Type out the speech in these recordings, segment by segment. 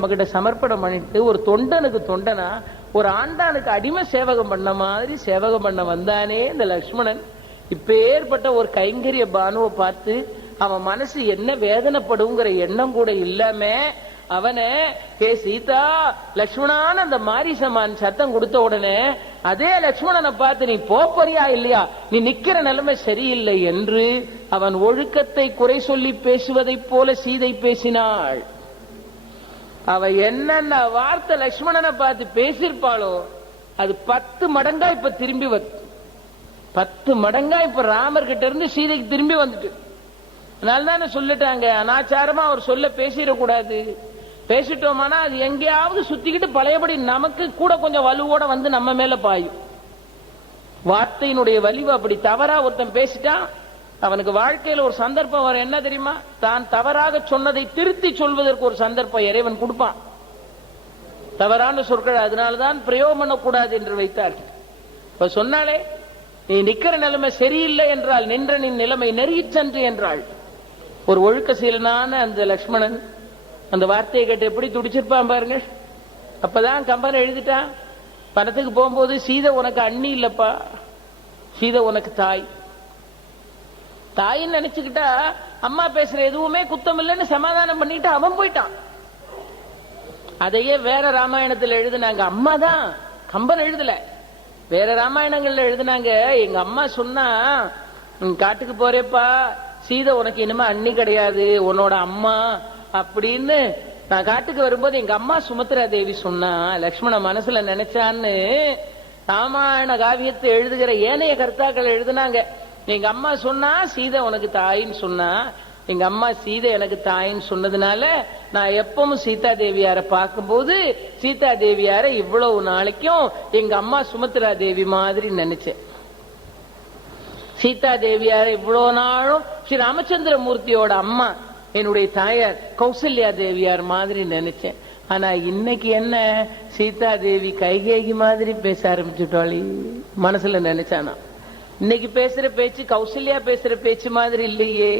நம்மகிட்ட சமர்ப்பணம் பண்ணிட்டு ஒரு தொண்டனுக்கு தொண்டனா ஒரு ஆண்டானுக்கு அடிமை சேவகம் பண்ண மாதிரி சேவகம் பண்ண வந்தானே இந்த லக்ஷ்மணன். இப்ப ஏற்பட்ட ஒரு கைங்கரிய பானுவை பார்த்து அவன் மனசு என்ன வேதனைப்படுங்கிற எண்ணம் கூட இல்லாம அவனை ஹே சீதா லக்ஷ்மணான்னு அந்த மாரிசமான் சத்தம் கொடுத்த உடனே அதே லக்ஷ்மணனை பார்த்து நீ போறியா இல்லையா, நீ நிக்கிற நிலைமை சரியில்லை என்று அவன் ஒழுக்கத்தை குறை சொல்லி பேசுவதை போல சீதை பேசினாள். அவ என்னென்ன வார்த்தை லக்ஷ்மணனை பார்த்து பேசியிருப்பாளோ அது 10 மடங்கா இப்ப திரும்பி வந்து 10 மடங்கா இப்ப ராமர் கிட்ட இருந்து சீதைக்கு திரும்பி வந்துட்டு. அதனாலதானே சொல்லிட்டாங்க, அனாச்சாரமா அவர் சொல்ல பேசிடக்கூடாது. பேசிட்டோமானா அது எங்கேயாவது சுத்திக்கிட்டு பழையபடி நமக்கு கூட கொஞ்சம் வலுவோட வந்து நம்ம மேல பாயும். வார்த்தையினுடைய வலிவு அப்படி. தவறா ஒருத்தன் பேசிட்டான், அவனுக்கு வாழ்க்கையில் ஒரு சந்தர்ப்பம் வரும். என்ன தெரியுமா, தான் தவறாக சொன்னதை திருத்தி சொல்வதற்கு ஒரு சந்தர்ப்பம் இறைவன் கொடுப்பான். தவறான சொற்கள் அதனால்தான் பிரயோகம் பண்ணக்கூடாது என்று வைத்தார்கள். இப்ப சொன்னாலே நீ நிக்கிற நிலைமை சரியில்லை என்றால் நின்ற நின் நிலைமை நெறிச்சன்று என்றாள். ஒரு ஒழுக்கசீலனான அந்த லக்ஷ்மணன் அந்த வார்த்தையை கேட்டு எப்படி துடிச்சிருப்பான் பாருங்க. அப்பதான் கம்பன் எழுதிட்டான், பணத்துக்கு போகும்போது சீதை உனக்கு அண்ணி இல்லப்பா, சீதை உனக்கு தாய். தாயின்னு நினைச்சுக்கிட்டா அம்மா பேசுற எதுவுமே குத்தம் இல்லைன்னு சமாதானம் பண்ணிட்டு அவன் போயிட்டான். அதையே வேற ராமாயணத்துல எழுதுனாங்க. அம்மா தான் கம்பன் எழுதல, வேற ராமாயணங்கள்ல எழுதுனாங்க. எங்க அம்மா சொன்னா காட்டுக்கு போறேப்பா, சீதை உனக்கு இனிமே அண்ணி கிடையாது, உன்னோட அம்மா அப்படின்னு. நான் காட்டுக்கு வரும்போது எங்க அம்மா சுமத்ரா தேவி சொன்னா, லக்ஷ்மண மனசுல நினைச்சான்னு ராமாயண காவியத்தை எழுதுகிற ஏனைய கர்த்தாக்கள் எழுதுனாங்க. எங்க அம்மா சொன்னா சீதை உனக்கு தாயின்னு சொன்னா, எங்க அம்மா சீதை எனக்கு தாயின்னு சொன்னதுனால நான் எப்பவும் சீதா தேவியார பார்க்கும்போது சீதா தேவியார இவ்வளவு நாளைக்கும் எங்க அம்மா சுமத்ரா தேவி மாதிரி நினைச்சேன். சீதா தேவியார இவ்வளவு நாளும் ஸ்ரீ ராமச்சந்திர மூர்த்தியோட அம்மா என்னுடைய தாயார் கௌசல்யா தேவியார் மாதிரி நினைச்சேன். ஆனா இன்னைக்கு என்ன, சீதா தேவி கைகேகி மாதிரி பேச ஆரம்பிச்சுட்டாளி மனசுல நினைச்சானா. இன்னைக்கு பேசுற பேச்சு கௌசல்யா பேசுற பேச்சு மாதிரி இல்லையே,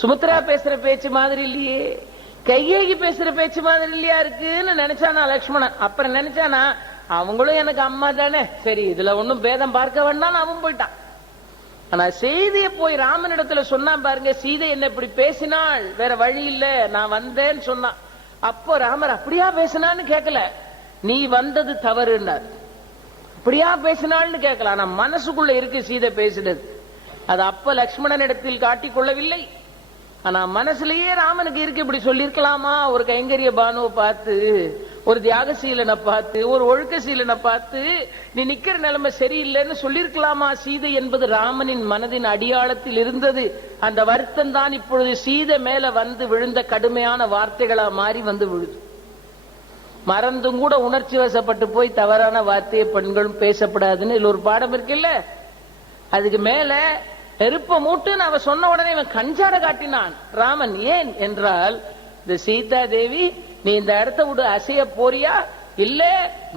சுமித்ரா பேசுற பேச்சு மாதிரி இல்லையே, கைகேகி பேசுற பேச்சு மாதிரி இல்லையா இருக்குன்னு நினைச்சானா லக்ஷ்மணன். அப்புறம் நினைச்சானா அவங்களும் எனக்கு அம்மா தானே, சரி இதுல ஒன்னும் பேதம் பார்க்க வேண்டாம், அவன் போயிட்டான். ஆனா செய்திய போய் ராமனிடத்துல சொன்னான் பாருங்க, சீதை என்ன இப்படி பேசினாள், வேற வழி இல்ல நான் வந்தேன்னு சொன்னான். அப்போ ராமர் அப்படியா பேசினான்னு கேட்கல, நீ வந்தது தவறுன்னார். அப்படியா பேசினாள்னு கேட்கலாம், ஆனா மனசுக்குள்ள இருக்கு சீதை பேசினது. அது அப்ப லக்ஷ்மணன் இடத்தில் காட்டிக் கொள்ளவில்லை, ஆனா மனசுலயே ராமனுக்கு இருக்கு. இப்படி சொல்லிருக்கலாமா, ஒரு கைங்கரிய பானுவை பார்த்து, ஒரு தியாகசீலனை பார்த்து, ஒரு ஒழுக்கசீலனை பார்த்து நீ நிக்கிற நிலைமை சரியில்லைன்னு சொல்லிருக்கலாமா சீதை என்பது ராமனின் மனதின் அடியாளத்தில் இருந்தது. அந்த வருத்தம் தான் இப்பொழுது சீதை மேல வந்து விழுந்த கடுமையான வார்த்தைகளா மாறி வந்து விழுது. மறந்தும் கூட உணர்ச்சி வசப்பட்டு போய் தவறான வார்த்தையை பெண்களும் பேசப்படாதுன்னு இதுல ஒரு பாடம் இருக்குல்ல. அதுக்கு மேல நெருப்ப மூட்டுன்னு அவ சொன்ன உடனே இவன் கஞ்சாட காட்டினான் ராமன். ஏன் என்றால், இந்த சீதா தேவி நீ இந்த இடத்த விட்டு அசைய போறியா இல்ல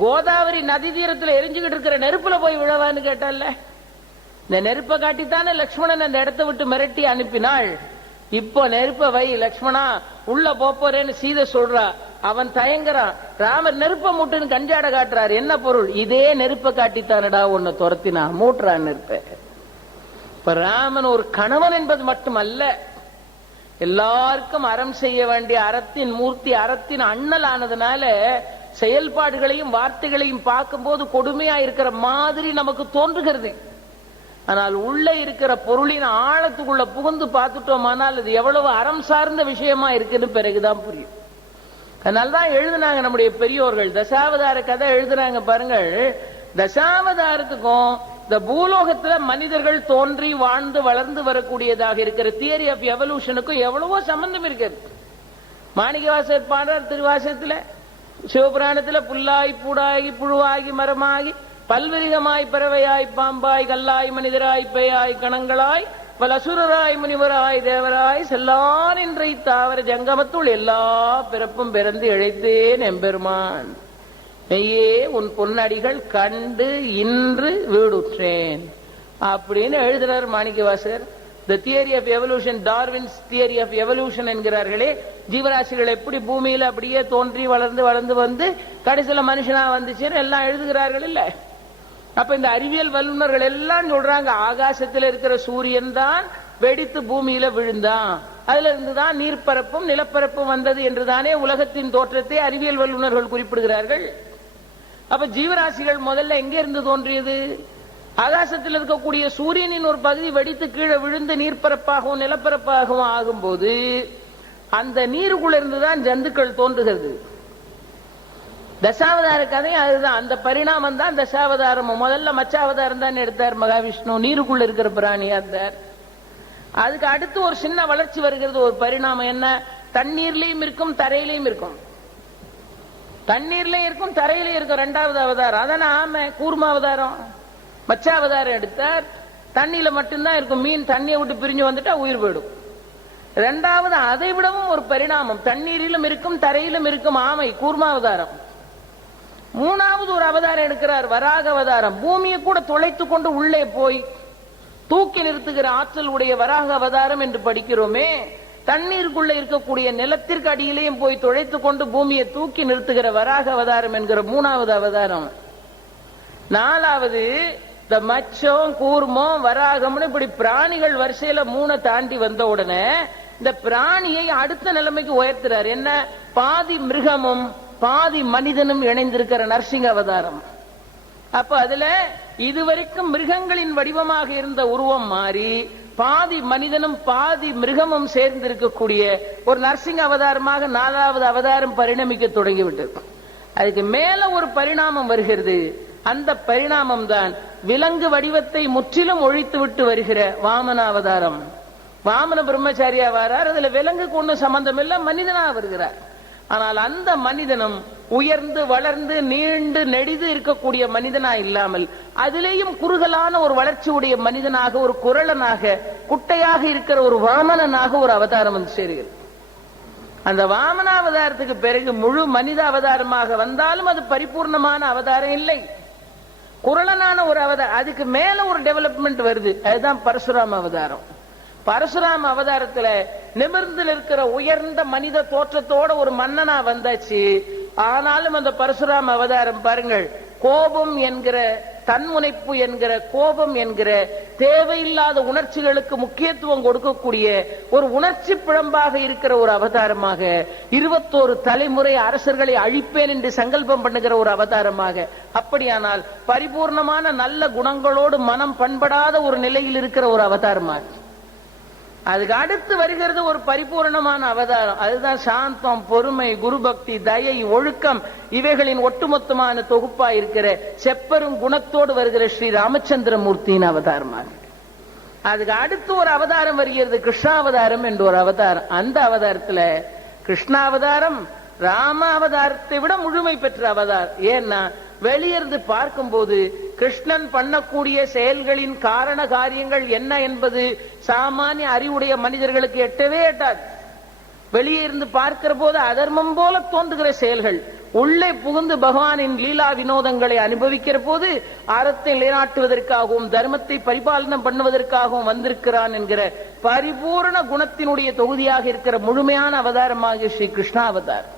கோதாவரி நதி தீரத்துல எரிஞ்சுக்கிட்டு இருக்கிற நெருப்புல போய் விழவான்னு கேட்டால. இந்த நெருப்பை காட்டித்தானே லக்ஷ்மணன் அந்த இடத்தை விட்டு மிரட்டி அனுப்பினாள். இப்போ நெருப்ப வை லக்ஷ்மணா, உள்ள போறேன்னு சீதை சொல்றா. அவன் தயங்குறான். ராமர் நெருப்ப மூட்டுன்னு கஞ்சாட காட்டுறாரு. என்ன பொருள், இதே நெருப்ப காட்டித்தானடா உன்னை துரத்தினா, மூட்டுறான் நெருப்ப. இப்ப ராமன் ஒரு கணவன் என்பது மட்டுமல்ல, எல்லாருக்கும் அறம் செய்ய வேண்டிய அறத்தின் மூர்த்தி, அறத்தின் அண்ணல் ஆனதுனால செயல்பாடுகளையும் வார்த்தைகளையும் பார்க்கும்போது கொடுமையா இருக்கிற மாதிரி நமக்கு தோன்றுகிறது. ஆனால் உள்ள இருக்கிற பொருளின் ஆழத்துக்குள்ள புகுந்து பார்த்துட்டோமானால் அது எவ்வளவு அறம் சார்ந்த விஷயமா இருக்குன்னு பிறகுதான் புரியும். அதனால்தான் எழுதுனாங்க நம்முடைய பெரியோர்கள், தசாவதார கதை எழுதுனாங்க பாருங்கள். தசாவதாரத்துக்கும் இந்த பூலோகத்துல மனிதர்கள் தோன்றி வாழ்ந்து வளர்ந்து வரக்கூடியதாக இருக்கிற தியரி ஆஃப் எவல்யூஷனுக்கும் எவ்வளவோ சம்பந்தம் இருக்கிறது. மாணிக்கவாசகர் பாடுறார் திருவாசகத்துல, சிவபுராணத்துல புல்லாய் பூடாகி புழுவாகி மரமாகி பல்விரிகமாய் பறவையாய் பாம்பாய் கல்லாய் மனிதராய் பேயாய் கணங்களாய் பல அசுரராய் முனிவராய் தேவராய் செல்லான் என்ற தாவர ஜங்கமத்துள் எல்லா பிறப்பும் பிறந்து இழைத்தேன் எம்பெருமான், மெய்யே உன் பொன்னடிகள் கண்டு இன்று வீடுற்றேன் அப்படின்னு எழுதுறார் Manikkavasagar. The theory of evolution, Darwin's theory of evolution என்கிறார்களே, ஜீவராசிகள் எப்படி பூமியில அப்படியே தோன்றி வளர்ந்து வளர்ந்து வந்து கடைசியில மனுஷனா வந்துச்சுன்னு எல்லாம் எழுதுகிறார்கள் இல்ல. அப்ப இந்த அறிவியல் வல்லுநர்கள் எல்லாம் சொல்றாங்க, ஆகாசத்தில் இருக்கிற சூரியன் தான் வெடித்து பூமியில விழுந்தான், அதுல இருந்துதான் நீர்ப்பரப்பும் நிலப்பரப்பும் வந்தது என்றுதானே உலகத்தின் தோற்றத்தை அறிவியல் வல்லுநர்கள் குறிப்பிடுகிறார்கள். அப்ப ஜீவராசிகள் முதல்ல எங்க இருந்து தோன்றியது? ஆகாசத்தில் இருக்கக்கூடிய சூரியனின் ஒரு பகுதி வெடித்து கீழே விழுந்து நீர்ப்பரப்பாகவும் நிலப்பரப்பாகவும் ஆகும்போது அந்த நீருக்குள்ள இருந்துதான் ஜந்துக்கள் தோன்றுகிறது. தசாவதார கதை அதுதான். அந்த பரிணாமம் தான் தசாவதாரம். முதல்ல மச்சாவதாரம் தான் எடுத்தார் மகாவிஷ்ணு, நீருக்குள்ள இருக்கிற பிராணியா இருந்தார். அதுக்கு அடுத்து ஒரு சின்ன வளர்ச்சி வருகிறது, ஒரு பரிணாமம். என்ன? தண்ணீர்லயும் இருக்கும் தரையிலையும் இருக்கும். தண்ணீர்லயும் இருக்கும் தரையிலையும் இருக்கும். இரண்டாவது அவதாரம் அதான ஆமை கூர்மாவதாரம். மச்சாவதாரம் எடுத்தார், தண்ணியில மட்டும்தான் இருக்கும். மீன் தண்ணியை விட்டு பிரிஞ்சு வந்துட்டா உயிர் போயிடும். இரண்டாவது அதை விடவும் ஒரு பரிணாமம், தண்ணீரிலும் இருக்கும் தரையிலும் இருக்கும் ஆமை கூர்மாவதாரம். மூணாவது ஒரு அவதாரம் எடுக்கிறார், வராக அவதாரம். பூமியை கூட துளைத்து கொண்டு உள்ளே போய் தூக்கி நிறுத்துகிற ஆற்றல் உடைய வராக அவதாரம் என்று படிக்கிறோமே, தண்ணீருக்குள்ள இருக்கக்கூடிய நிலத்திற்கு அடியிலேயும் போய் துளைத்துக் கொண்டு பூமியை தூக்கி நிறுத்துகிற வராக அவதாரம் என்கிற மூணாவது அவதாரம். நாலாவது இந்த மச்சம் கூர்மம் வராகம்னு இப்படி பிராணிகள் வரிசையில 3 தாண்டி வந்த உடனே இந்த பிராணியை அடுத்த நிலைமைக்கு உயர்த்துறார். என்ன? பாதி மிருகமும் பாதி மனிதனும் இணைந்திருக்கிற நரசிங்க அவதாரம். அப்ப அதுல இதுவரைக்கும் மிருகங்களின் வடிவமாக இருந்த உருவம் மாறி பாதி மனிதனும் பாதி மிருகமும் சேர்ந்திருக்கக்கூடிய ஒரு நரசிங்க அவதாரமாக 4வது அவதாரம் பரிணமிக்க தொடங்கிவிட்டது. அதுக்கு மேல ஒரு பரிணாமம் வருகிறது. அந்த பரிணாமம் தான் விலங்கு வடிவத்தை முற்றிலும் ஒழித்து விட்டு வருகிற வாமன அவதாரம். வாமன பிரம்மச்சாரியா வரார், அதுல விலங்குக்கு ஒன்றும் சம்பந்தம் இல்ல, மனிதனா வருகிறார். ஆனால் அந்த மனிதனும் உயர்ந்து வளர்ந்து நீண்டு நெடிது இருக்கக்கூடிய மனிதனா இல்லாமல் அதிலேயும் குறுகலான ஒரு வளர்ச்சி உடைய மனிதனாக, ஒரு குரலனாக, குட்டையாக இருக்கிற ஒரு வாமனனாக ஒரு அவதாரம் வந்து சேருகிறது. அந்த வாமன அவதாரத்துக்கு பிறகு முழு மனித அவதாரமாக வந்தாலும் அது பரிபூர்ணமான அவதாரம் இல்லை, குரலனான ஒரு அவதாரம். அதுக்கு மேல ஒரு டெவலப்மெண்ட் வருது, அதுதான் பரசுராம அவதாரம். பரசுராம அவதாரத்துல நிமிர்ந்து இருக்கிற உயர்ந்த மனித தோற்றத்தோட ஒரு மன்னனா வந்தாச்சு. ஆனாலும் அந்த பரசுராம அவதாரம் பாருங்கள், கோபம் என்கிற தன்முனைப்பு என்கிற கோபம் என்கிற தேவையில்லாத உணர்ச்சிகளுக்கு முக்கியத்துவம் கொடுக்கக்கூடிய ஒரு உணர்ச்சி பிழம்பாக இருக்கிற ஒரு அவதாரமாக, 21 தலைமுறை அரசர்களை அழிப்பேன் என்று சங்கல்பம் பண்ணுகிற ஒரு அவதாரமாக, அப்படியானால் பரிபூர்ணமான நல்ல குணங்களோடு மனம் பண்படாத ஒரு நிலையில் இருக்கிற ஒரு அவதாரமாக, அதுக்கு அடுத்து வருகிறது ஒரு பரிபூர்ணமான அவதாரம். அதுதான் சாந்தம், பொறுமை, குரு பக்தி, தயை, ஒழுக்கம் இவைகளின் ஒட்டுமொத்தமான தொகுப்பா இருக்கிற செப்பரும் குணத்தோடு வருகிற ஸ்ரீ ராமச்சந்திர மூர்த்தியின் அவதாரமாக. அதுக்கு அடுத்து ஒரு அவதாரம் வருகிறது, கிருஷ்ணாவதாரம் என்று ஒரு அவதாரம். அந்த அவதாரத்துல கிருஷ்ணாவதாரம் ராம அவதாரத்தை விட முழுமை பெற்ற அவதாரம். ஏன்னா வெளியிருந்து பார்க்கும்போது கிருஷ்ணன் பண்ணக்கூடிய செயல்களின் காரண காரியங்கள் என்ன என்பது சாமானிய அறிவுடைய மனிதர்களுக்கு எட்டவே எட்டாது. வெளியே இருந்து பார்க்கிற போது அதர்மம் போல தோன்றுகிற செயல்கள், உள்ளே புகுந்து பகவானின் லீலா வினோதங்களை அனுபவிக்கிற போது அறத்தை நிலைநாட்டுவதற்காகவும் தர்மத்தை பரிபாலனம் பண்ணுவதற்காகவும் வந்திருக்கிறான் என்கிற பரிபூர்ண குணத்தினுடைய தொகுதியாக இருக்கிற முழுமையான அவதாரமாக ஸ்ரீ கிருஷ்ணா அவதாரம்.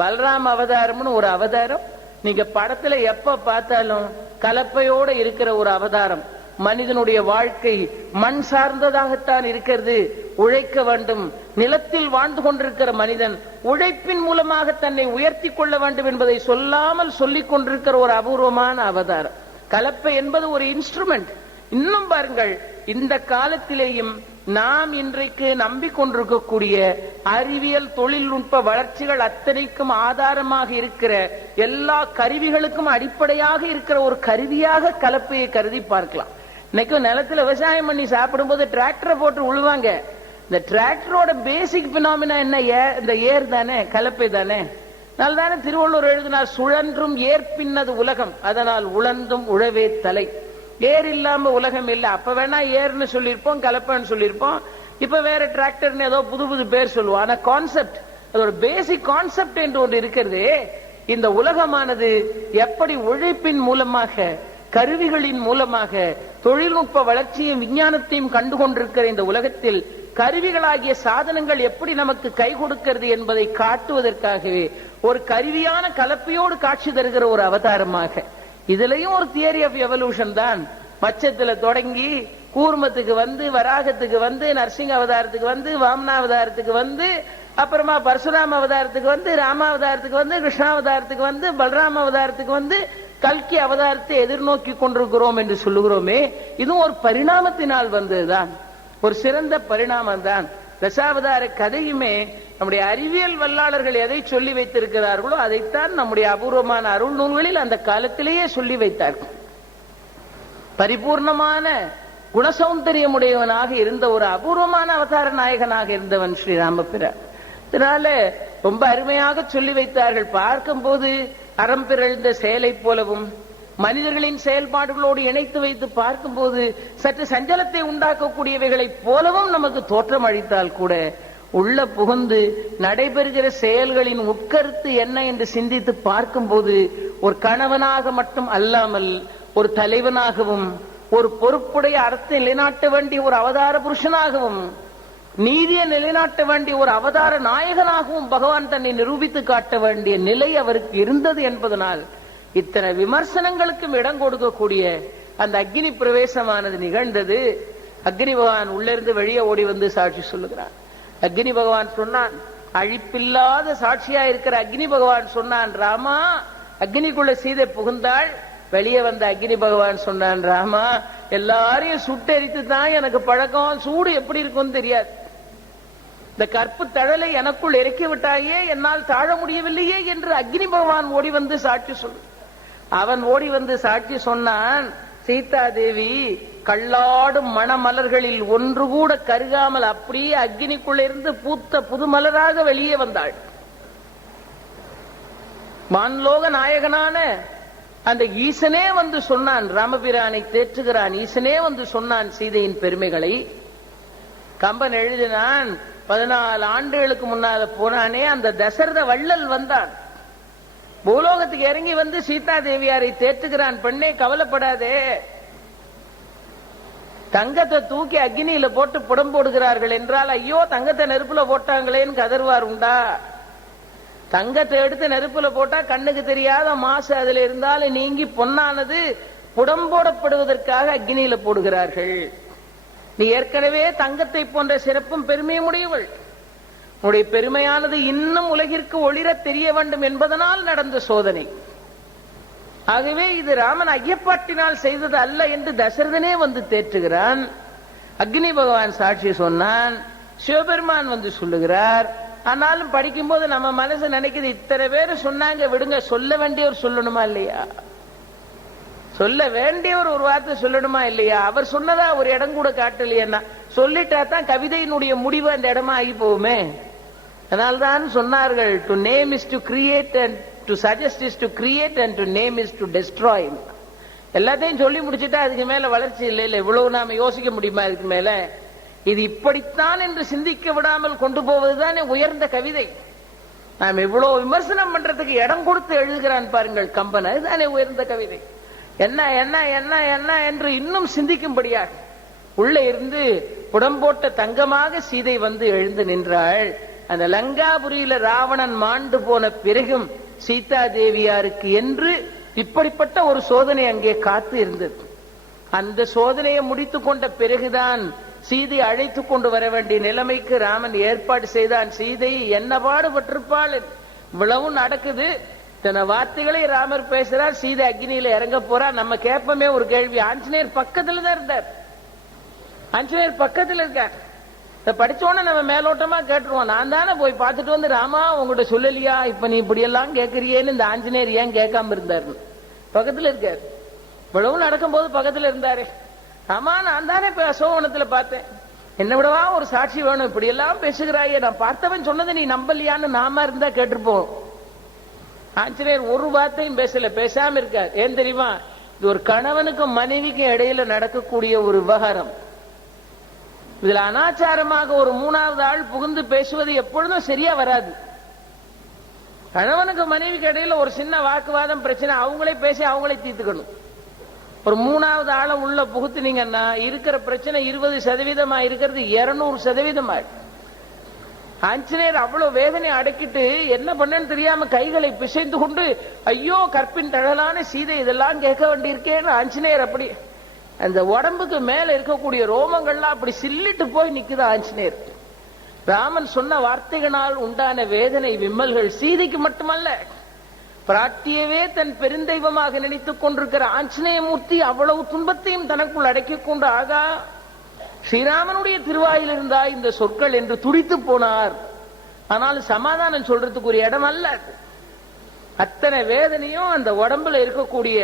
பலராம அவதாரம்னு ஒரு அவதாரம் நீங்க படத்துல எப்ப பார்த்தாலும் கலப்பையோட இருக்கிற ஒரு அவதாரம். மனிதனுடைய வாழ்க்கை மண் சார்ந்ததாகத்தான் இருக்கிறது, உழைக்க வேண்டும். நிலத்தில் வாழ்ந்து கொண்டிருக்கிற மனிதன் உழைப்பின் மூலமாக தன்னை உயர்த்தி கொள்ள வேண்டும் என்பதை சொல்லாமல் சொல்லிக் கொண்டிருக்கிற ஒரு அபூர்வமான அவதாரம். கலப்பை என்பது ஒரு இன்ஸ்ட்ருமெண்ட். இன்னும் பாருங்கள், இந்த காலத்திலேயும் நாம் இன்றைக்கு நம்பிக்கொண்டிருக்கக்கூடிய அறிவியல் தொழில்நுட்ப வளர்ச்சிகள் அத்தனைக்கும் ஆதாரமாக இருக்கிற எல்லா கருவிகளுக்கும் அடிப்படையாக இருக்கிற ஒரு கருவியாக கலப்பையை கருதி பார்க்கலாம். இன்னைக்கும் நிலத்துல விவசாயம் பண்ணி சாப்பிடும் போது டிராக்டரை போட்டு உழுவாங்க. இந்த டிராக்டரோட பேசிக் பினாமினா என்ன? இந்த ஏர் தானே, கலப்பை தானே. அதனால்தானே திருவள்ளுவர் எழுதினார், சுழன்றும் ஏற்பின்னது உலகம், அதனால் உழந்தும் உழவே தலை. ஏர் இல்லாம உலகம் இல்ல. அப்ப வேணா ஏர்னு சொல்லிருப்போம், கலப்பைன்னு சொல்லிருப்போம். இப்ப வேற டிராக்டர்னு ஏதோ புது புது பேர் சொல்லுவோம். ஆனா கான்செப்ட், அதோட பேசிக் கான்செப்ட் என்று ஒன்று இருக்கிறது. இந்த உலகமானது எப்படி உழைப்பின் மூலமாக, கருவிகளின் மூலமாக, தொழில்நுட்ப வளர்ச்சியும் விஞ்ஞானத்தையும் கண்டுகொண்டிருக்கிற இந்த உலகத்தில் கருவிகளாகிய சாதனங்கள் எப்படி நமக்கு கை கொடுக்கிறது என்பதை காட்டுவதற்காகவே ஒரு கருவியான கலப்பையோடு காட்சி தருகிற ஒரு அவதாரமாக. இதுலயும் ஒரு தியரி ஆஃப் எவல்யூஷன் தான். மச்சத்துல தொடங்கி கூர்மத்துக்கு வந்து, வராகத்துக்கு வந்து, நரசிங்க அவதாரத்துக்கு வந்து, வாமனாவதாரத்துக்கு வந்து, அப்புறமா பரசுராம அவதாரத்துக்கு வந்து, ராமாவதாரத்துக்கு வந்து, கிருஷ்ணாவதாரத்துக்கு வந்து, பலராம அவதாரத்துக்கு வந்து, கல்கி அவதாரத்தை எதிர்நோக்கி கொண்டிருக்கிறோம் என்று சொல்லுகிறோமே, இதுவும் ஒரு பரிணாமத்தினால் வந்ததுதான், ஒரு சிறந்த பரிணாமம் தான். தசாவதார கதையுமே நம்முடைய அறிவியல் வல்லாளர்கள் எதை சொல்லி வைத்திருக்கிறார்களோ அதைத்தான் நம்முடைய அபூர்வமான அருள் நூல்களில் அந்த காலத்திலேயே சொல்லி வைத்தார்கள். பரிபூர்ணமான குணசௌந்தரியமுடையவனாக இருந்த ஒரு அபூர்வமான அவதார நாயகனாக இருந்தவன் ஸ்ரீராமபிரான். இதனால ரொம்ப அருமையாக சொல்லி வைத்தார்கள். பார்க்கும் போது அறம் பிறழ்ந்த செயலை போலவும் மனிதர்களின் செயல்பாடுகளோடு இணைத்து வைத்து பார்க்கும் போது சற்று சஞ்சலத்தை உண்டாக்கக்கூடியவைகளைப் போலவும் நமக்கு தோற்றம் அளித்தால் கூட உள்ள புகுந்து நடைபெறுகிற செயல்களின் உட்கருத்து என்ன என்று சிந்தித்து பார்க்கும் போது ஒரு கணவனாக மட்டும் அல்லாமல் ஒரு தலைவனாகவும், ஒரு பொறுப்புடைய அறத்தை நிலைநாட்ட வேண்டிய ஒரு அவதார புருஷனாகவும், நீதியை நிலைநாட்ட வேண்டிய ஒரு அவதார நாயகனாகவும் பகவான் தன்னை நிரூபித்து காட்ட வேண்டிய நிலை அவருக்கு இருந்தது என்பதனால் இத்தனை விமர்சனங்களுக்கும் இடம் கொடுக்கக்கூடிய அந்த அக்னி பிரவேசமானது நிகழ்ந்தது. அக்னி பகவான் உள்ளிருந்து வெளியே ஓடி வந்து சாட்சி சொல்லுகிறான். அக்னி பகவான் சொன்னான், அழிப்பில்லாத சாட்சியா இருக்கிற அக்னி பகவான் சொன்னான், ராமா அக்னிக்குள்ள சீதை புகுந்தாள். வெளியே வந்த அக்னி பகவான் சொன்னான், ராமா எல்லாரையும் சுட்டெரித்து தான் எனக்கு பழக்கம், சூடு எப்படி இருக்கும் தெரியாது, இந்த கற்பு தழலை எனக்குள் இறக்கி விட்டாயே, என்னால் தாழ முடியவில்லையே என்று அக்னி பகவான் ஓடி வந்து சாட்சி சொல்லு. அவன் ஓடி வந்து சாட்சி சொன்னான், சீதா தேவி கள்ளாடும் மணமலர்களில் ஒன்று கூட கருகாமல் அப்படியே அக்னிக்குள்ளிருந்து பூத்த புது மலராக வெளியே வந்தாள். வான்லோக நாயகனான அந்த ஈசனே வந்து சொன்னான், ராமபிரானை தேற்றுகிறான். ஈசனே வந்து சொன்னான் சீதையின் பெருமைகளை. கம்பன் எழுதினான், 14 ஆண்டுகளுக்கு முன்னால போனானே அந்த தசரத வள்ளல் வந்தான், பூலோகத்துக்கு இறங்கி வந்து சீதா தேவியாரை தேற்றுகிறான். பெண்ணே கவலைப்படாதே, தங்கத்தை தூக்கி அக்னியில போட்டு புடம் போடுகிறார்கள் என்றால், ஐயோ தங்கத்தை நெருப்புல போட்டாங்களேன்னு கதர்வார் உண்டா? தங்கத்தை எடுத்து நெருப்புல போட்டா கண்ணுக்கு தெரியாத மாசு அதுல இருந்தாலும் நீங்கி பொன்னானது புடம் போடப்படுவதற்காக அக்னியில போடுகிறார்கள். நீ ஏற்கனவே தங்கத்தை போன்ற சிறப்பும் பெருமையும் உடையவள், உன்னுடைய பெருமையானது இன்னும் உலகிற்கு ஒளிர தெரிய வேண்டும் என்பதனால் நடந்த சோதனை. ஆகவே இது ராமன் ஐயப்பாட்டினால் செய்தது அல்ல என்று தசரதனே வந்து தேற்றுகிறான். அக்னி பகவான் சாட்சி சொன்னான், சிவபெருமான் வந்து சொல்லுகிறார். ஆனாலும் படிக்கும் போது நம்ம மனசு நினைக்குது, இத்தனை பேர் சொன்னாங்க விடுங்க, சொல்ல வேண்டியவர் சொல்லணுமா இல்லையா? சொல்ல வேண்டியவர் ஒரு வார்த்தை சொல்லணுமா இல்லையா? அவர் சொன்னதா ஒரு இடம் கூட காட்டலையா? சொல்லிட்டா தான் கவிதையினுடைய முடிவு அந்த இடமா ஆகி போகுமே. அதனால்தான் சொன்னார்கள், to name is to create and to suggest is to create and to name is to destroy. எல்லாத்தையும் சொல்லி முடிச்சுட்டா அதுக்கு மேல வளர்ச்சி இல்லை. இல்லை இவ்வளவு நாம யோசிக்க முடியுமா? இதுக்கு மேல இது இப்படித்தான் என்று சிந்திக்க விடாமல் கொண்டு போவதுதானே உயர்ந்த கவிதை. நாம் இவ்வளவு விமர்சனம் பண்றதுக்கு இடம் கொடுத்து எழுதுகிறான் பாருங்கள் கம்பன், அதுதானே உயர்ந்த கவிதை. என்ன என்ன என்ன என்ன என்று இன்னும் சிந்திக்கும்படியாக உள்ள இருந்து புடம்போட்ட தங்கமாக சீதை வந்து எழுந்து நின்றாள். அந்த லங்காபுரியில ராவணன் மாண்டு போன பிறகும் சீதா தேவியாருக்கு என்று இப்படிப்பட்ட ஒரு சோதனை அங்கே காத்து இருந்தது. அந்த சோதனையை முடித்துக் கொண்ட பிறகுதான் சீதை அழைத்து கொண்டு வர வேண்டிய நிலைமைக்கு ராமன் ஏற்பாடு செய்தான். சீதை என்ன பாடுபட்டிருப்பாள், இவ்வளவு நடக்குது. இத்தனை வார்த்தைகளை ராமர் பேசுறார், சீதை அக்னியில இறங்க போறா. நம்ம கேட்போமே ஒரு கேள்வி, ஆஞ்சநேயர் பக்கத்துல தான் இருந்தார், ஆஞ்சநேயர் பக்கத்துல இருக்கார். படிச்சோன்னு நம்ம மேலோட்டமா கேட்டுருவோம், நான் தானே போய் பார்த்துட்டு வந்து ராமா உங்கள்கிட்ட சொல்லலையா இப்ப நீ இப்படி எல்லாம் கேட்கறியேன்னு இந்த ஆஞ்சநேயர் ஏன் கேட்காம இருந்தாரு? பக்கத்துல இருக்காரு, இவ்வளவு நடக்கும் போது பக்கத்துல இருந்தாரு. ஆமா நான் தானே இப்ப அசோகவனத்துல பார்த்தேன், என்ன விடவா ஒரு சாட்சி வேணும், இப்படி எல்லாம் பேசுகிறாயே, நான் பார்த்தவன் சொன்னதை நீ நம்பலையான்னு நாம இருந்தா கேட்டிருப்போம். ஆஞ்சநேயர் ஒரு வார்த்தையும் பேசல, பேசாம இருக்கார். ஏன் தெரியுமா? இது ஒரு கணவனுக்கும் மனைவிக்கும் இடையில நடக்கக்கூடிய ஒரு விவகாரம். இதுல அனாச்சாரமாக ஒரு மூணாவது ஆள் புகுந்து பேசுவது எப்பொழுதும் சரியா வராது. கணவனுக்கு மனைவிக்கு இடையில ஒரு சின்ன வாக்குவாதம் பிரச்சனை, அவங்களே பேசி அவங்களே தீர்த்துக்கணும். ஒரு மூணாவது ஆளை உள்ள புகுத்துனீங்கன்னா இருக்கிற பிரச்சனை 20% இருக்கிறது 200%. ஆஞ்சநேயர் அவ்வளவு வேதனை அடக்கிட்டு என்ன பண்ணன்னு தெரியாம கைகளை பிசைந்து கொண்டு, ஐயோ கற்பின் தழலான சீதை இதெல்லாம் கேட்க வேண்டியிருக்கேன்னு ஆஞ்சநேயர் அப்படி அந்த உடம்புக்கு மேல இருக்கக்கூடிய ரோமங்கள்லாம் அப்படி சில்லிட்டு போய் நிக்குது ஆஞ்சநேயர். ராமன் சொன்ன வார்த்தைகளால் உண்டான வேதனை விம்மல்கள் சீதைக்கு மட்டுமல்ல, பிராட்டியவே தன் பெருந்தெய்வமாக நினைத்துக் கொண்டிருக்கிற ஆஞ்சநேயமூர்த்தி அவ்வளவு துன்பத்தையும் தனக்குள் அடக்கிக் கொண்டு, ஆகா ஸ்ரீராமனுடைய திருவாயில் இருந்தா இந்த சொற்கள் என்று துடித்து போனார். ஆனால் சமாதானம் சொல்றதுக்கு ஒரு இடம் அல்ல. அத்தனை வேதனையும் அந்த உடம்புல இருக்கக்கூடிய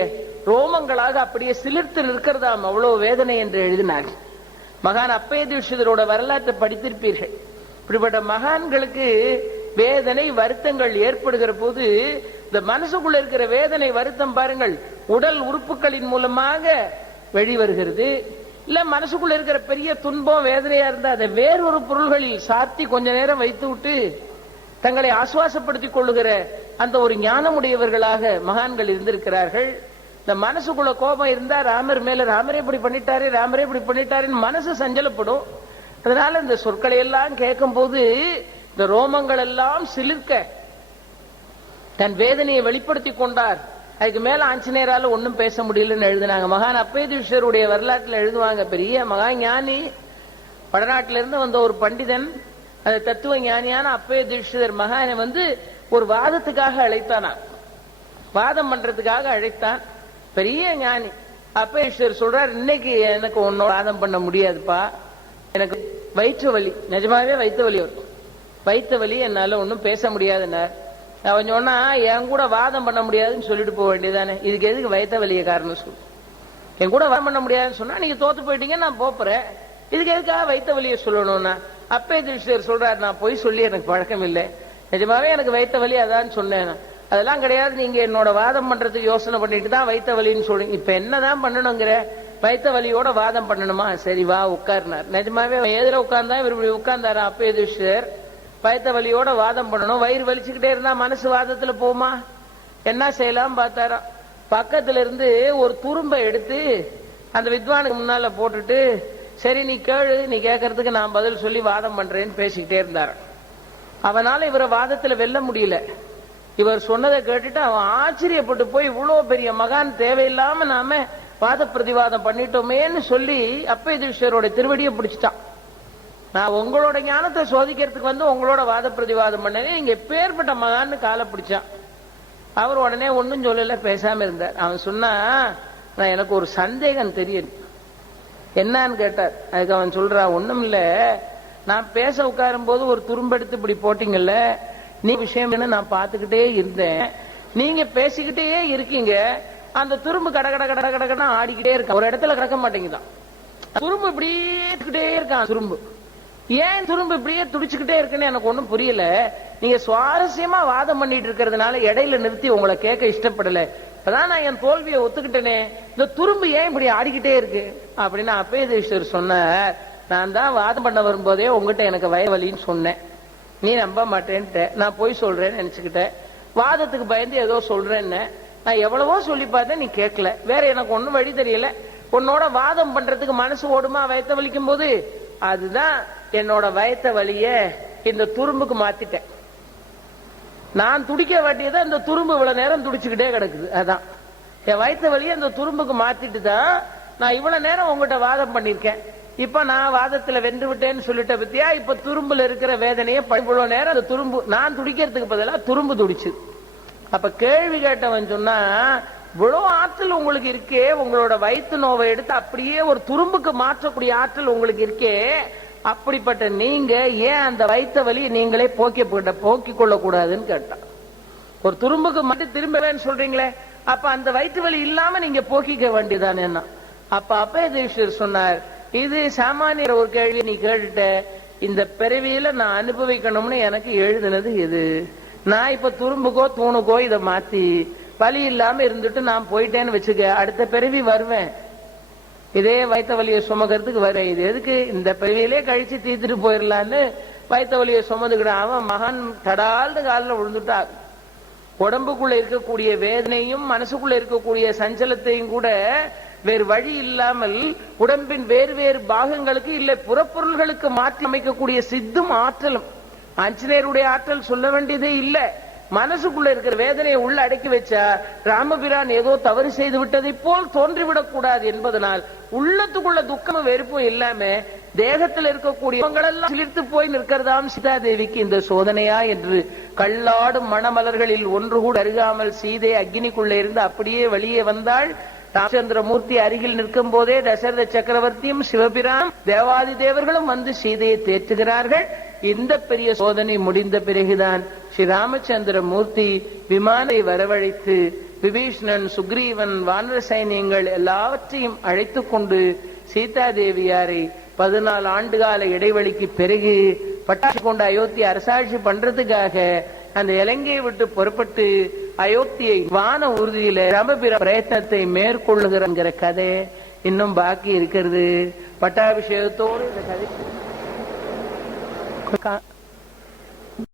ரோமங்களாக அப்படியே சிலிர்த்து நிற்கிறதாம், அவ்வளவு வேதனை என்று எழுதினார். மகான் அப்பய தீட்சிதரோட வரலாற்றை படித்திருப்பீர்கள். இப்படிப்பட்ட மகான்களுக்கு வேதனை வருத்தங்கள் ஏற்படுகிற போது இந்த மனசுக்குள்ள இருக்கிற வேதனை வருத்தம் பாருங்கள், உடல் உறுப்புகளின் மூலமாக வெளிவருகிறது. இல்ல மனசுக்குள்ள இருக்கிற பெரிய துன்பம் வேதனையா இருந்தா அதை வேறொரு பொருள்களில் சாத்தி கொஞ்ச நேரம் வைத்து விட்டு தங்களை ஆசுவாசப்படுத்திக் கொள்ளுகிற அந்த ஒரு ஞானமுடையவர்களாக மகான்கள் இருந்திருக்கிறார்கள். இந்த மனசுக்குள்ள கோபம் இருந்தா ராமர் மேல ராமரே இப்படி பண்ணிட்டாரு, ராமரே இப்படி பண்ணிட்டாருன்னு மனசு சஞ்சலப்படும். அதனால இந்த சொற்களை எல்லாம் கேட்கும் போது இந்த ரோமங்கள் எல்லாம் சிலிர்க்க தன் வேதனையை வெளிப்படுத்தி கொண்டார். அதுக்கு மேல ஆஞ்சநேயரால ஒன்னும் பேச முடியலன்னு எழுதினாங்க. மகான் அப்பயதீஸ்வருடைய வரலாற்றுல எழுதுவாங்க, பெரிய மகா ஞானி, வடநாட்டில இருந்து வந்த ஒரு பண்டிதன், அந்த தத்துவ ஞானியான அப்பயதீஸ்வரர் மகானை ஒரு வாதத்துக்காக அழைத்தானா, வாதம் பண்றதுக்காக அழைத்தான். பெரிய ஞானி. அப்பயதீஸ்வரர் சொல்றார், இன்னைக்கு எனக்கு ஒன்னும் வாதம் பண்ண முடியாதுப்பா, எனக்கு வயிற்று வலி, நிஜமாவே வயிற்று வலி வரும், வயிற்று வலி, என்னால ஒன்னும் பேச முடியாதுன்னார். அவன் சொன்னா, என் கூட வாதம் பண்ண முடியாதுன்னு சொல்லிட்டு போக வேண்டியதானே, இதுக்கு எதுக்கு வயிற்று வலிய காரணம் சொல்லு, என் கூட வாதம் பண்ண முடியாதுன்னு சொன்னா நீங்க தோத்து போயிட்டீங்க, நான் போறேன், இதுக்கு எதுக்காக வயிற்று வலிய சொல்லணும்னா. அப்பயதீஸ்வரர் சொல்றாரு, நான் போய் சொல்லி எனக்கு பழக்கம் இல்லை, நிஜமாவே எனக்கு வயிற்று வலி அதான் சொன்னேன். அதெல்லாம் கிடையாது, நீங்க என்னோட வாதம் பண்றதுக்கு யோசனை பண்ணிட்டு தான் வயிற்று வலின்னு சொல்றீங்க, இப்ப என்னதான் பண்ணணுங்கிற, வயிற்று வலியோட வாதம் பண்ணணுமா, சரி வா உட்கார்னார். நிஜமாவே எதிர உட்கார்ந்தா இவர் இப்படி உட்கார்ந்தாரு அப்பயதீஸ்வரர். வயிற்று வலியோட வாதம் பண்ணணும், வயிறு வலிச்சுக்கிட்டே இருந்தா மனசு வாதத்துல போமா, என்ன செய்யலாம் பார்த்தாரா, பக்கத்துல இருந்து ஒரு துரும்பை எடுத்து அந்த வித்வானுக்கு முன்னால போட்டுட்டு, சரி நீ கேளு, நீ கேட்கறதுக்கு நான் பதில் சொல்லி வாதம் பண்றேன்னு பேசிக்கிட்டே இருந்தார். அவனால இவரை வாதத்துல வெல்ல முடியல. இவர் சொன்னதை கேட்டுட்டு அவன் ஆச்சரியப்பட்டு போய், இவ்வளவு பெரிய மகான் தேவையில்லாம நாம வாத பிரதிவாதம் பண்ணிட்டோமேன்னு சொல்லி அப்பயதீஸ்வரோட திருவடியை பிடிச்சிட்டான். நான் உங்களோட ஞானத்தை சோதிக்கிறதுக்கு உங்களோட வாத பிரதிவாதம் பண்ணேன், நீங்க எப்பேற்பட்ட மகான்னு காலை பிடிச்சான். அவர் உடனே ஒன்னும் சொல்லல, பேசாம இருந்தார். அவன் சொன்னா, நான் எனக்கு ஒரு சந்தேகம் தெரியும், என்னன்னு கேட்டார். அதுக்கு அவன் சொல்றான், ஒண்ணும் இல்ல, நான் பேச உட்காரும் போது ஒரு துரும்பெடுத்து இப்படி போட்டீங்கல்ல, நீ விஷயம் என்ன நான் பார்த்துக்கிட்டே இருந்தேன், நீங்க பேசிக்கிட்டே இருக்கீங்க, அந்த துரும்பு கட கட கட கட கடை ஆடிக்கிட்டே இருக்கான், ஒரு இடத்துல கிடக்க மாட்டேங்குதான், துரும்பு இப்படியே இருக்கான். துரும்பு ஏன் துரும்பு இப்படியே துடிச்சுக்கிட்டே இருக்குன்னு எனக்கு ஒண்ணும் புரியல, நீங்க சுவாரஸ்யமா வாதம் பண்ணிட்டு இருக்கிறதுனால இடையில நிறுத்தி உங்களை கேட்க இஷ்டப்படல, இப்பதான் நான் என் தோல்வியை ஒத்துக்கிட்டேனே, இந்த துரும்பு ஏன் இப்படி ஆடிக்கிட்டே இருக்கு அப்படின்னு அப்பயதீஸ்வரர் சொன்னார். நான் தான் வாதம் பண்ண வரும்போதே உங்ககிட்ட எனக்கு வயிறு வலின்னு சொன்னேன், நீ நம்ப மாட்டேன்ட்ட, நான் போய் சொல்றேன்னு நினைச்சுக்கிட்டேன், வாதத்துக்கு பயந்து ஏதோ சொல்றேன்னு, நான் எவ்வளவோ சொல்லி பார்த்தேன், நீ கேட்கல, வேற எனக்கு ஒன்னும் வழி தெரியல, உன்னோட வாதம் பண்றதுக்கு மனசு ஓடுமா வயத்த வலிக்கும் போது, அதுதான் என்னோட வயத்த வலிய இந்த துரும்புக்கு மாத்திட்டேன், நான் துடிக்க வேண்டியதை இந்த துரும்பு இவ்வளவு நேரம் துடிச்சுக்கிட்டே கிடக்குது, அதான் என் வயத்த வலிய இந்த துரும்புக்கு மாத்திட்டு தான் நான் இவ்வளவு நேரம் உங்ககிட்ட வாதம் பண்ணிருக்கேன், இப்ப நான் வாதத்துல வென்று விட்டேன்னு சொல்லிட்ட பத்தியா, இப்ப துரும்புல இருக்கிற வேதனையை இவ்வளவு நேரம் அந்த துரும்பு நான் துடிக்கிறதுக்கு பதிலா துரும்பு துடிச்சு. அப்ப கேள்வி கேட்டவன் சொன்னா, இவ்வளவு ஆற்றல் உங்களுக்கு இருக்கே, உங்களோட வயிற்று நோவை எடுத்து அப்படியே ஒரு துரும்புக்கு மாற்றக்கூடிய ஆற்றல் உங்களுக்கு இருக்கே, அப்படிப்பட்ட நீங்க ஏன் அந்த வயிற்று வலியை நீங்களே போக்கிக் கொள்ள கூடாதுன்னு கேட்டான். ஒரு துரும்புக்கு மட்டும் திரும்பவேன்னு சொல்றீங்களே, அப்ப அந்த வயிற்று வலி இல்லாம நீங்க போக்கிக்க வேண்டியதானே. அப்ப அப்பயதீஸ்வரர் சொன்னார், இது சாமானியர் ஒரு கேள்வி நீ கேட்டுட்ட, இந்த பிறவியில நான் அனுபவிக்கணும்னு எனக்கு எழுதினது இது, நான் இப்ப துரும்புக்கோ தூணுக்கோ இதை மாத்தி வலி இல்லாம இருந்துட்டு நான் போயிட்டேன்னு வச்சுக்க, அடுத்த பிறவி வருவேன், இதே வயிற்று வலியை சுமக்கிறதுக்கு வருவேன், இது எதுக்கு இந்த பிறவியிலே கழிச்சு தீர்த்துட்டு போயிடலான்னு வயிற்று வலியை சுமந்துக்கிட்டான். அவன் மகான் தடால்னு காலில் விழுந்துட்டா. உடம்புக்குள்ள இருக்கக்கூடிய வேதனையும் மனசுக்குள்ள இருக்கக்கூடிய சஞ்சலத்தையும் கூட வேறு வழி இல்லாமல் உடம்பின் வேறு வேறு பாகங்களுக்கு இல்ல புறப்பொருள்களுக்கு மாற்றி அமைக்கக்கூடிய சித்தும் ஆற்றலும். ஆஞ்சநேயருடைய ஆற்றல் சொல்ல வேண்டியதே இல்ல. மனசுக்குள்ள இருக்கிற வேதனையை உள்ள அடக்கி வச்சா ராமபிரான் ஏதோ தவறு செய்து விட்டதை போல் தோன்றிவிடக் கூடாது என்பதனால் உள்ளத்துக்குள்ள துக்கமும் வெறுப்பும் இல்லாம தேகத்தில் இருக்கக்கூடிய எல்லாம் சிலிர்த்து போய் நிற்கிறதாம் சீதாதேவிக்கு இந்த சோதனையா என்று கல்லாடும் மணமலர்களில் ஒன்று கூட அருகாமல் சீதை அக்னிக்குள்ள இருந்து அப்படியே வெளியே வந்தாள். ராமச்சந்திரமூர்த்தி அருகில் நிற்கும் போதே தசரத சக்கரவர்த்தியும் சிவபிரான் தேவாதி தேவர்களும் வந்து சீதையை தேற்றுகிறார்கள். இந்த பெரிய சோதனை முடிந்த பிறகுதான் ஸ்ரீ ராமச்சந்திரமூர்த்தி விமானை வரவழைத்து விபீஷணன், சுக்ரீவன், வானர சைன்யங்கள் எல்லாவற்றையும் அழைத்துக் கொண்டு சீதாதேவியாரை 14 ஆண்டுகால இடைவெளிக்கு பிறகு பட்டாசு கொண்டு அயோத்தி அரசாட்சி பண்றதுக்காக அந்த இலங்கையை விட்டு புறப்பட்டு அயோத்தியை வான உறுதியில ராமபிர பிரயத்னத்தை மேற்கொள்ளுகிற கதை இன்னும் பாக்கி இருக்கிறது. பட்டாபிஷேகத்தோடு இந்த கதை